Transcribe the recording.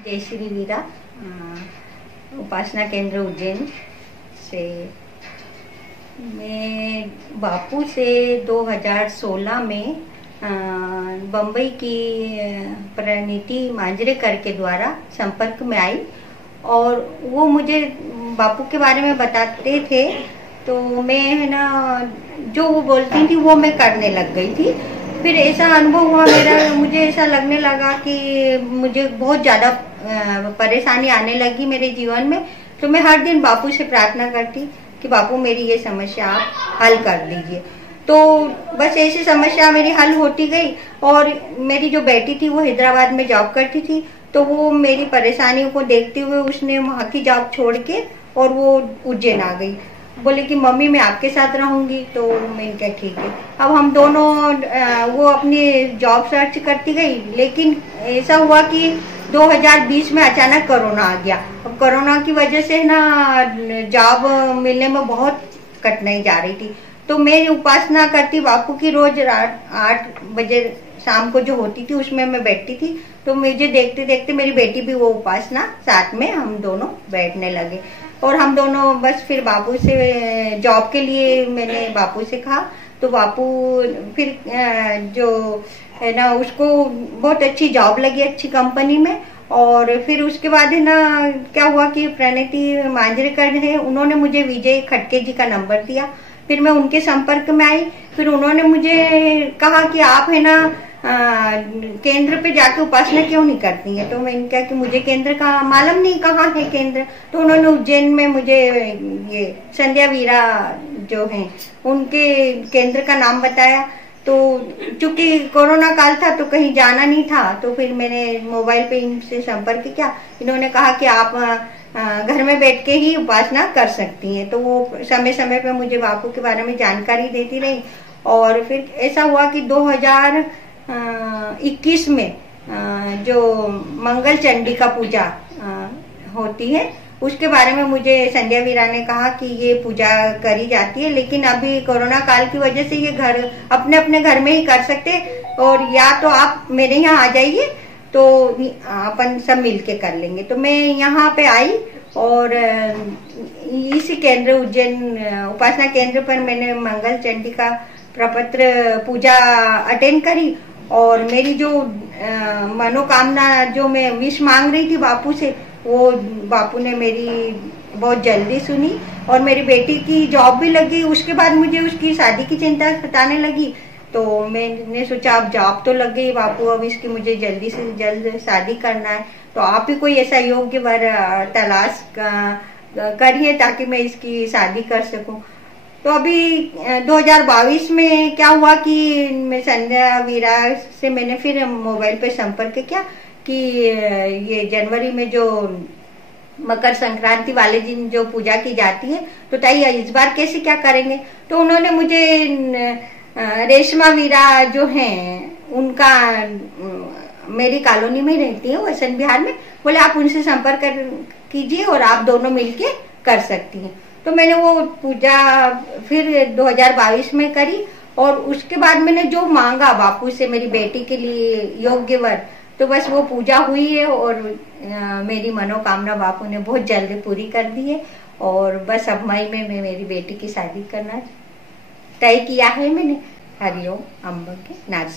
जय श्री वीरा उपासना केंद्र उज्जैन से। मैं बापू से 2016 में बम्बई की परिणीति मांजरेकर के द्वारा संपर्क में आई और वो मुझे बापू के बारे में बताते थे, तो मैं है ना जो वो बोलती थी वो मैं करने लग गई थी। फिर ऐसा अनुभव हुआ मेरा, मुझे ऐसा लगने लगा कि मुझे बहुत ज़्यादा परेशानी आने लगी मेरे जीवन में। तो मैं हर दिन बापू से प्रार्थना करती कि बापू मेरी ये समस्या आप हल कर दीजिए। तो बस ऐसी समस्या मेरी हल होती गई। और मेरी जो बेटी थी वो हैदराबाद में जॉब करती थी, तो वो मेरी परेशानियों को देखते हुए उसने वहाँ की जॉब छोड़ के और वो उज्जैन आ गई। बोले कि मम्मी मैं आपके साथ रहूंगी, तो मैंने कहा ठीक है। अब हम दोनों वो अपनी जॉब सर्च करती गई, लेकिन ऐसा हुआ कि 2020 में अचानक कोरोना आ गया। अब कोरोना की वजह से ना जॉब मिलने में बहुत कठिनाई जा रही थी। तो मैं उपासना करती बापू की, रोज 8 बजे शाम को जो होती थी उसमें मैं बैठती थी। तो मुझे देखते देखते मेरी बेटी भी वो उपासना साथ में हम दोनों बैठने लगे। और हम दोनों बस फिर बापू से जॉब के लिए मैंने बापू से कहा, तो बापू फिर जो है ना उसको बहुत अच्छी जॉब लगी, अच्छी कंपनी में। और फिर उसके बाद है ना क्या हुआ कि प्रणीति मांजरेकर है, उन्होंने मुझे विजय खटके जी का नंबर दिया। फिर मैं उनके संपर्क में आई। फिर उन्होंने मुझे कहा कि आप है ना केंद्र पे जाके उपासना क्यों नहीं करती है। तो मैंने कहा कि मुझे केंद्र का मालूम नहीं कहाँ है केंद्र। तो उन्होंने उज्जैन में मुझे ये संध्या वीरा जो है उनके केंद्र का नाम बताया। तो चूंकि कोरोना काल था तो कहीं जाना नहीं था, तो फिर मैंने मोबाइल पे इनसे संपर्क किया। इन्होंने कहा कि आप घर में बैठ के ही उपासना कर सकती हैं। तो वो समय समय पे मुझे बापू के बारे में जानकारी देती रही। और फिर ऐसा हुआ कि 2021 में जो मंगल चंडी का पूजा होती है उसके बारे में मुझे संध्या वीरा ने कहा कि ये पूजा करी जाती है, लेकिन अभी कोरोना काल की वजह से ये घर अपने अपने घर में ही कर सकते, और या तो आप मेरे यहाँ आ जाइए तो अपन सब मिलके कर लेंगे। तो मैं यहाँ पे आई और इसी केंद्र उज्जैन उपासना केंद्र पर मैंने मंगल चंडी का प्रपत्र पूजा अटेंड करी। और मेरी जो मनोकामना जो मैं विश मांग रही थी बापू से, वो बापू ने मेरी बहुत जल्दी सुनी। और मेरी बेटी की जॉब भी लगी। उसके बाद मुझे उसकी शादी की चिंता सताने लगी। तो मैंने सोचा अब जॉब तो लग गई बापू, अब इसकी मुझे जल्दी से जल्द शादी करना है। तो आप ही कोई ऐसा योग्य वर तलाश करिए ताकि मैं इसकी शादी कर सकूं। तो अभी 2022 में क्या हुआ कि मैं संध्या वीरा से मैंने फिर मोबाइल पे संपर्क किया कि ये जनवरी में जो मकर संक्रांति वाले दिन जो पूजा की जाती है, तो ताई इस बार कैसे क्या करेंगे। तो उन्होंने मुझे रेशमा वीरा जो हैं उनका मेरी कॉलोनी में रहती है वैसन बिहार में, बोले आप उनसे संपर्क कीजिए और आप दोनों मिलके कर सकती हैं। तो मैंने वो पूजा फिर 2022 में करी। और उसके बाद मैंने जो मांगा बापू से मेरी बेटी के लिए योग्य वर, तो बस वो पूजा हुई है और मेरी मनोकामना बापू ने बहुत जल्दी पूरी कर दी है। और बस अब मई में मैं मेरी बेटी की शादी करना तय किया है मैंने। हरिओम अम्ब के नाथ